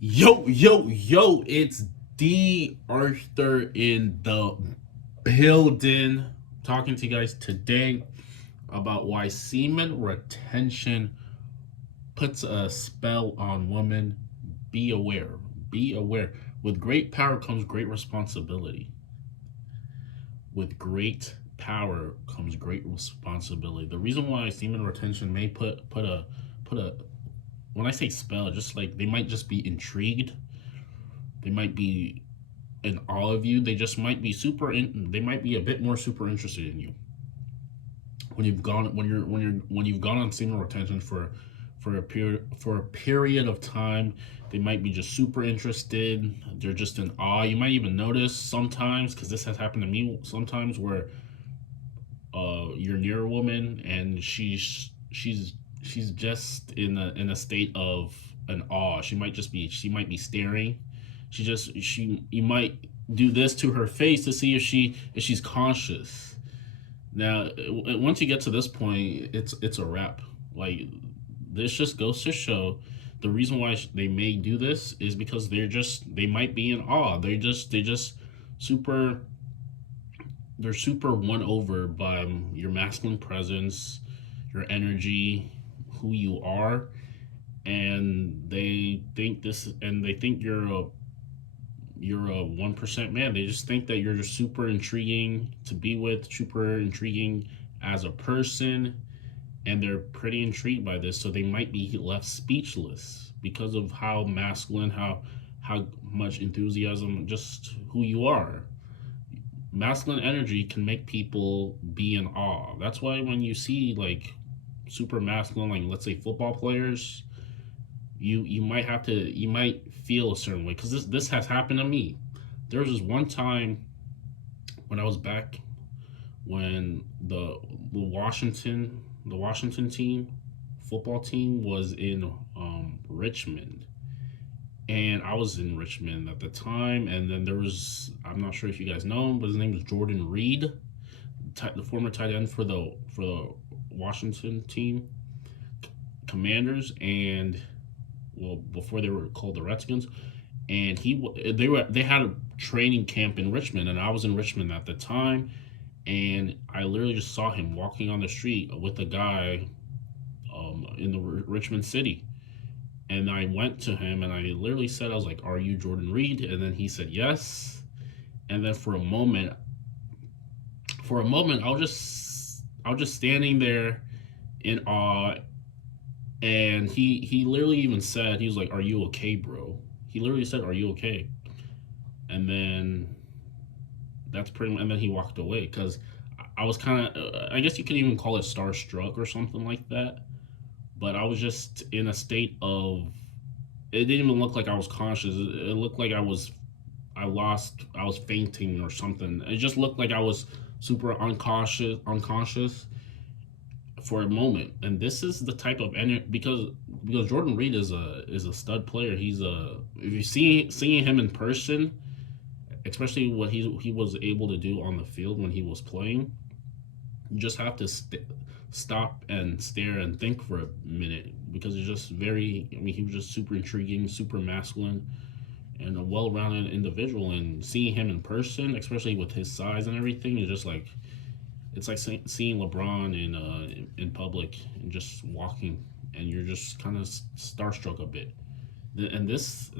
Yo, it's D.Arthur in the building. Talking to you guys today about why semen retention puts a spell on women. Be aware. Be aware. With great power comes great responsibility. With great power comes great responsibility. The reason why semen retention may put a when I say spell, just like they might just be intrigued. They might be in awe of you. They just might be they might be a bit more super interested in you when you've gone when you've gone on semen retention for a period of time. They might be just super interested. They're just in awe. You might even notice sometimes, because this has happened to me sometimes, where you're near a woman and she's just in a state of an awe. She might be staring. She you might do this to her face to see if she's conscious. Now, once you get to this point, it's a wrap. Like, this just goes to show the reason why they may do this is because they might be in awe. They just super they're super won over by your masculine presence, your energy, who you are, and they think you're a 1% man. They just think that you're just super intriguing to be with, super intriguing as a person, and they're pretty intrigued by this. So they might be left speechless because of how masculine, how much enthusiasm, just who you are. Masculine energy can make people be in awe. That's why when you see like super masculine, like let's say football players, you might feel a certain way because this has happened to me. There was this one time when I was back when the Washington team football team was in Richmond, and I was in Richmond at the time. And then there was, I'm not sure if you guys know him, but his name was Jordan Reed, the former tight end for the Washington team Commanders, and well, before they were called the Redskins. And they had a training camp in Richmond, and I was in Richmond at the time, and I literally just saw him walking on the street with a guy in the Richmond city. And I went to him and I literally said, I was like, "Are you Jordan Reed?" And then he said yes. And then for a moment, I was just standing there in awe. And he literally even said, he was like, "Are you okay, bro?" He literally said, "Are you okay?" And then that's pretty much. And then he walked away because I was kind of, I guess you could even call it starstruck or something like that. But I was just in a state of. It didn't even look like I was conscious. It looked like I was fainting or something. It just looked like I was super unconscious for a moment. And this is the type of energy, because Jordan Reed is a stud player. He's a, if you see seeing him in person, especially what he was able to do on the field when he was playing, you just have to stop and stare and think for a minute, because it's just very. I mean, he was just super intriguing, super masculine, and a well-rounded individual. And seeing him in person, especially with his size and everything, is just like, it's like seeing LeBron in public and just walking, and you're just kind of starstruck a bit. And this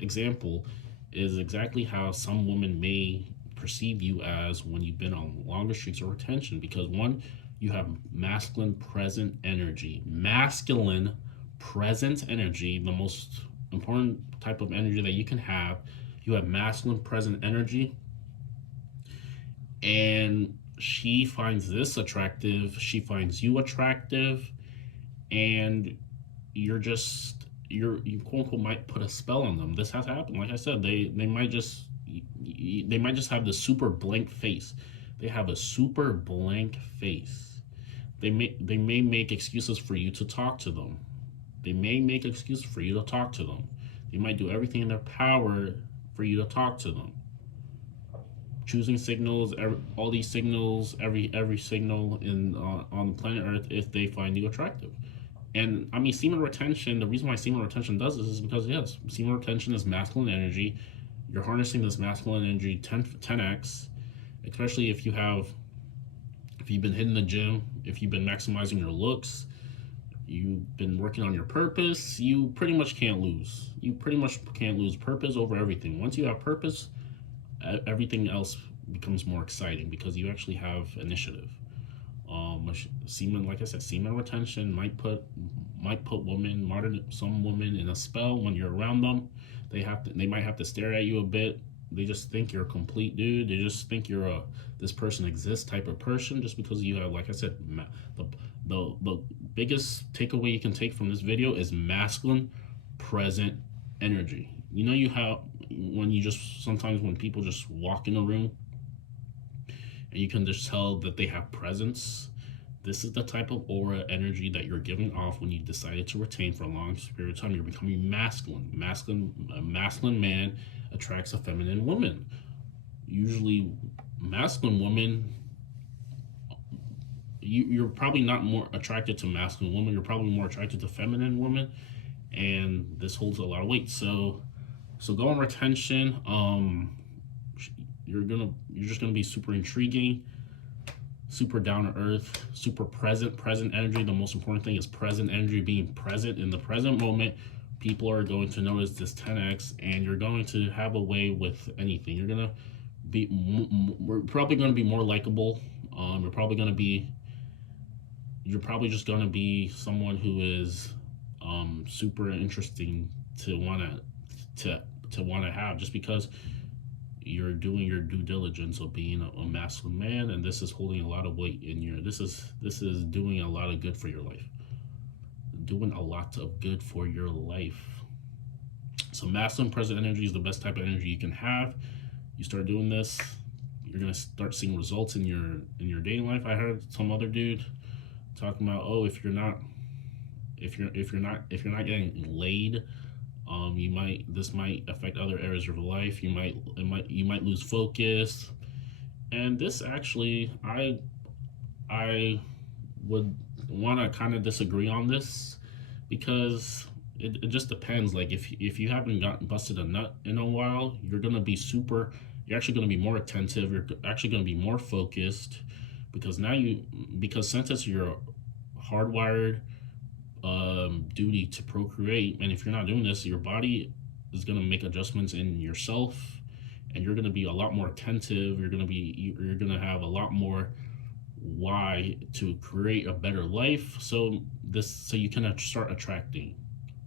example is exactly how some women may perceive you as when you've been on longer streaks of retention. Because one, you have masculine present energy, the most important type of energy that you can have. You have masculine present energy, and she finds this attractive, she finds you attractive, and you quote unquote might put a spell on them. This has happened. Like I said, they might just have this super blank face. They have a super blank face. They may make excuses for you to talk to them. They may make excuses for you to talk to them. They might do everything in their power for you to talk to them, choosing signals, all these signals, every signal in on the planet Earth, if they find you attractive. And I mean, semen retention, the reason why semen retention does this is because, yes, semen retention is masculine energy. You're harnessing this masculine energy 10x, especially if you've been hitting the gym, if you've been maximizing your looks, you've been working on your purpose, you pretty much can't lose. You pretty much can't lose. Purpose over everything. Once you have purpose, everything else becomes more exciting because you actually have initiative. Semen, like I said, semen retention might put some women in a spell when you're around them. They might have to stare at you a bit. They just think you're a complete dude. They just think you're a this person exists type of person just because you have, like I said, the the biggest takeaway you can take from this video is masculine present energy. You know, you have when you just sometimes when people just walk in a room and you can just tell that they have presence. This is the type of aura energy that you're giving off when you decided to retain for a long period of time. You're becoming masculine. A masculine man attracts a feminine woman. Usually, masculine women, you're probably not more attracted to masculine women. You're probably more attracted to feminine women, and this holds a lot of weight. So go on retention. You're just gonna be super intriguing, super down to earth, super present energy. The most important thing is present energy, being present in the present moment. People are going to notice this 10x, and you're going to have a way with anything. We're probably going to be more likable. You're probably just going to be someone who is super interesting to want to have, just because you're doing your due diligence of being a masculine man, and this is holding a lot of weight in your. This is doing a lot of good for your life. Doing a lot of good for your life. So masculine present energy is the best type of energy you can have. You start doing this, you're gonna start seeing results in your dating life. I heard some other dude talking about, oh, if you're not getting laid, this might affect other areas of your life. You might lose focus. And this actually, I would want to kind of disagree on this, because it just depends. Like if you haven't gotten busted a nut in a while, you're actually going to be more attentive. You're actually going to be more focused, because since it's your hardwired duty to procreate, and if you're not doing this, your body is going to make adjustments in yourself, and you're going to be a lot more attentive. You're going to have a lot more why to create a better life, so you can start attracting.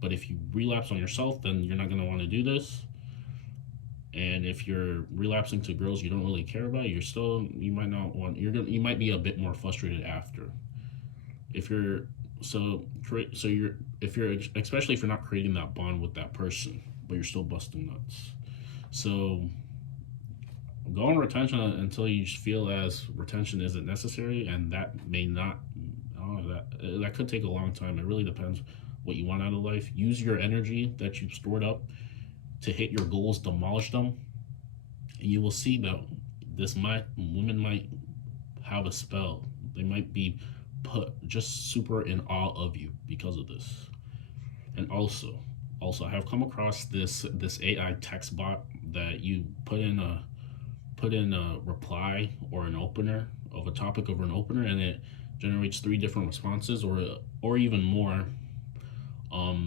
But if you relapse on yourself, then you're not going to want to do this. And if you're relapsing to girls you don't really care about, you might be a bit more frustrated after. Especially if you're not creating that bond with that person, but you're still busting nuts. So go on retention until you feel as retention isn't necessary, and that may not. That could take a long time. It really depends what you want out of life. Use your energy that you've stored up to hit your goals, demolish them, and you will see that women might have a spell. They might be just super in awe of you because of this. And also I have come across this AI text bot that you put in a reply or an opener of a topic over an opener, and it generates 3 different responses or even more,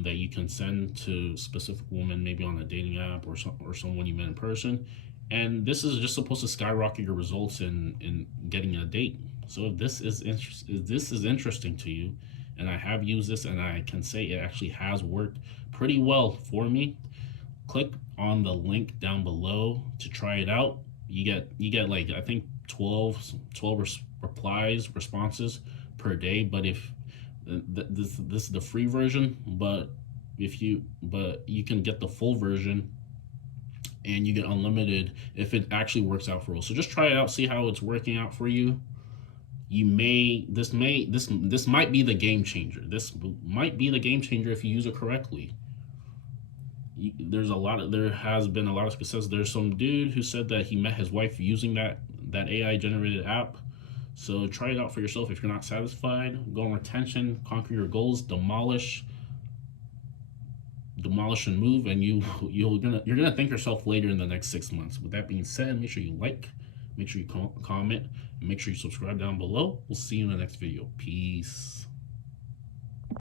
that you can send to specific women, maybe on a dating app or someone you met in person. And this is just supposed to skyrocket your results in getting a date. So if this is interesting to you, and I have used this, and I can say it actually has worked pretty well for me, click on the link down below to try it out. You get like, I think 12 responses per day. But if this is the free version, but you can get the full version, and you get unlimited if it actually works out for you. So just try it out, see how it's working out for you. This might be the game changer. This might be the game changer if you use it correctly. There has been a lot of success. There's some dude who said that he met his wife using that AI generated app. So try it out for yourself. If you're not satisfied, go on retention, conquer your goals, demolish and move, and you're gonna thank yourself later in the next 6 months. With that being said, make sure you like, make sure you comment, and make sure you subscribe down below. We'll see you in the next video. Peace.